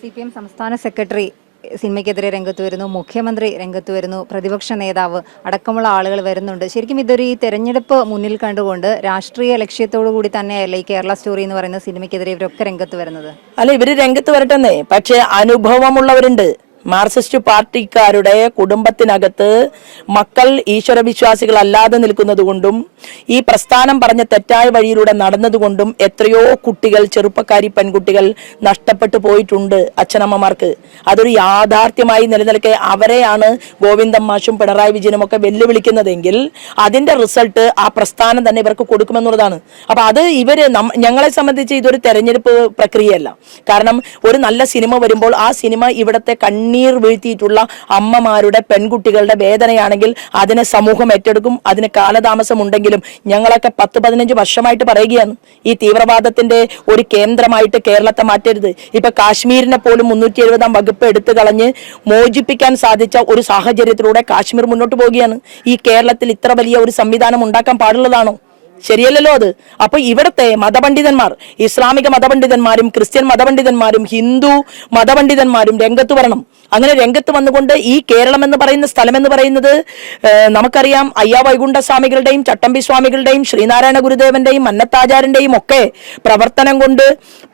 C P M സംസ്ഥാന secretary സിനിമയ്ക്കെതിരെ രംഗത്ത് വരുന്നു മുഖ്യമന്ത്രി രംഗത്ത് വരുന്നു പ്രതിപക്ഷ നേതാവ് അടക്കമുള്ള ആളുകൾ വരുന്നുണ്ട്. ശരിക്കും ഇതൊരു ഈ തെരഞ്ഞെടുപ്പ് മുന്നിൽ കണ്ടുകൊണ്ട് രാഷ്ട്രീയ ലക്ഷ്യത്തോടു കൂടി തന്നെയല്ലേ ഈ കേരള സ്റ്റോറി എന്ന് പറയുന്ന സിനിമയ്ക്കെതിരെ ഇവരൊക്കെ രംഗത്ത് വരുന്നത്? അല്ല ഇവർ രംഗത്ത് വരട്ടെന്നേ. പക്ഷേ അനുഭവമുള്ളവരുണ്ട്. മാർക്സിസ്റ്റ് പാർട്ടിക്കാരുടെ കുടുംബത്തിനകത്ത് മക്കൾ ഈശ്വര വിശ്വാസികളല്ലാതെ നിൽക്കുന്നത് കൊണ്ടും ഈ പ്രസ്ഥാനം പറഞ്ഞ തെറ്റായ വഴിയിലൂടെ നടന്നതുകൊണ്ടും എത്രയോ കുട്ടികൾ ചെറുപ്പക്കാരി പെൺകുട്ടികൾ നഷ്ടപ്പെട്ടു പോയിട്ടുണ്ട് അച്ഛനമ്മമാർക്ക്. അതൊരു യാഥാർത്ഥ്യമായി നിലനിൽക്കെ അവരെയാണ് ഗോവിന്ദം മാഷും പിണറായി വിജയനും ഒക്കെ വെല്ലുവിളിക്കുന്നതെങ്കിൽ അതിന്റെ റിസൾട്ട് ആ പ്രസ്ഥാനം തന്നെ ഇവർക്ക് കൊടുക്കുമെന്നുള്ളതാണ്. അപ്പൊ അത് ഇവർ ഞങ്ങളെ സംബന്ധിച്ച് ഇതൊരു തെരഞ്ഞെടുപ്പ് പ്രക്രിയയല്ല. കാരണം ഒരു നല്ല സിനിമ വരുമ്പോൾ ആ സിനിമ ഇവിടത്തെ കണ്ണീർ വീഴ്ത്തിയിട്ടുള്ള അമ്മമാരുടെ പെൺകുട്ടികളുടെ വേദനയാണെങ്കിൽ അതിനെ സമൂഹം ഏറ്റെടുക്കും അതിന് കാലതാമസം ഉണ്ടെങ്കിലും ഞങ്ങളൊക്കെ പത്ത് പതിനഞ്ച് വർഷമായിട്ട് പറയുകയാണ്. ഈ തീവ്രവാദത്തിന്റെ ഒരു കേന്ദ്രമായിട്ട് കേരളത്തെ മാറ്റരുത്. ഇപ്പൊ കാശ്മീരിനെ പോലും മുന്നൂറ്റി എഴുപതാം വകുപ്പ് എടുത്തു കളഞ്ഞ് മോചിപ്പിക്കാൻ സാധിച്ച ഒരു സാഹചര്യത്തിലൂടെ കാശ്മീർ മുന്നോട്ട് പോവുകയാണ്. ഈ കേരളത്തിൽ ഇത്ര വലിയ ഒരു സംവിധാനം ഉണ്ടാക്കാൻ പാടുള്ളതാണോ? ശരിയല്ലല്ലോ അത്. അപ്പൊ ഇവിടുത്തെ മതപണ്ഡിതന്മാർ ഇസ്ലാമിക മതപണ്ഡിതന്മാരും ക്രിസ്ത്യൻ മതപണ്ഡിതന്മാരും ഹിന്ദു മതപണ്ഡിതന്മാരും രംഗത്ത് വരണം. അങ്ങനെ രംഗത്ത് വന്നുകൊണ്ട് ഈ കേരളം എന്ന് പറയുന്ന സ്ഥലം എന്ന് പറയുന്നത് നമുക്കറിയാം അയ്യാ വൈകുണ്ഠ സ്വാമികളുടെയും ചട്ടമ്പി സ്വാമികളുടെയും ശ്രീനാരായണ ഗുരുദേവന്റെയും മന്നത്താചാരന്റെയും ഒക്കെ പ്രവർത്തനം കൊണ്ട്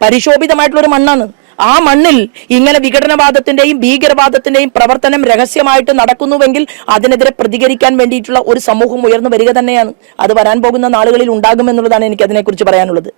പരിശോഭിതമായിട്ടുള്ള ഒരു മണ്ണാണ്. ആ മണ്ണിൽ ഇങ്ങനെ വിഘടനവാദത്തിന്റെയും ഭീകരവാദത്തിന്റെയും പ്രവർത്തനം രഹസ്യമായിട്ട് നടക്കുന്നുവെങ്കിൽ അതിനെതിരെ പ്രതികരിക്കാൻ വേണ്ടിയിട്ടുള്ള ഒരു സമൂഹം ഉയർന്നു വരിക തന്നെയാണ്. അത് വരാൻ പോകുന്ന നാളുകളിൽ ഉണ്ടാകുമെന്നുള്ളതാണ് എനിക്ക് അതിനെക്കുറിച്ച് പറയാനുള്ളത്.